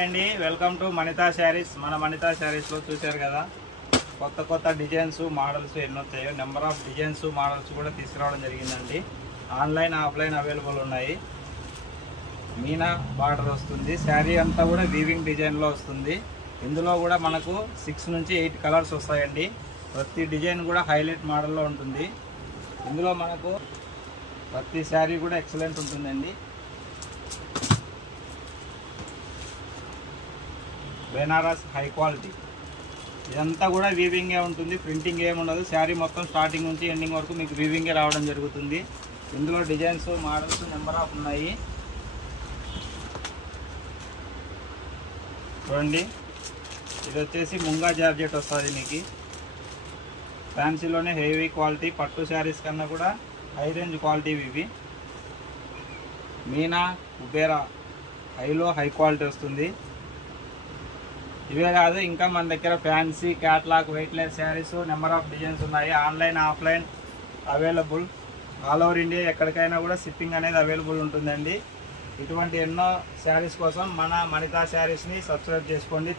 అండి welcome to మణితా saris. మన మణితా శారీస్లో చూశారు కదా, కొత్త కొత్త డిజైన్స్ మోడల్స్ ఎన్ని వచ్చాయో, నెంబర్ ఆఫ్ డిజైన్స్ మోడల్స్ కూడా తీసుకురావడం జరిగిందండి. ఆన్లైన్ ఆఫ్లైన్ అవైలబుల్ ఉన్నాయి. మీనా బార్డర్ వస్తుంది, శారీ అంతా కూడా వీవింగ్ డిజైన్లో వస్తుంది. ఇందులో కూడా మనకు 6 నుంచి 8 కలర్స్ వస్తాయండి. ప్రతి డిజైన్ కూడా హైలైట్ మోడల్లో ఉంటుంది. ఇందులో మనకు ప్రతి శారీ కూడా ఎక్సలెంట్ ఉంటుందండి. బెనారస్ హై క్వాలిటీ, ఇదంతా కూడా వీవింగే ఉంటుంది, ప్రింటింగ్ ఏమి ఉండదు. శారీ మొత్తం స్టార్టింగ్ నుంచి ఎండింగ్ వరకు మీకు వీవింగే రావడం జరుగుతుంది. ఇందులో డిజైన్స్ మోడల్స్ నెంబర్ ఆఫ్ ఉన్నాయి. చూడండి, ఇది వచ్చేసి ముంగా జార్జెట్ వస్తుంది. మీకు ఫ్యాన్సీలోనే హెవీ క్వాలిటీ, పట్టు శారీస్ కన్నా కూడా హై రేంజ్ క్వాలిటీ ఇవి. మీనా కుబేరా హైలో హై క్వాలిటీ వస్తుంది. ఇవే కాదు, ఇంకా మన దగ్గర fancy catalogue weightless sarees number of designs ఉన్నాయి. Online offline available. All over India ఎక్కడికైనా కూడా షిప్పింగ్ అనేది అవైలబుల్ ఉంటుందండి. ఇటువంటి ఎన్నో శారీస్ కోసం మన మణితా శారీస్ని సబ్స్క్రైబ్ చేసుకోండి.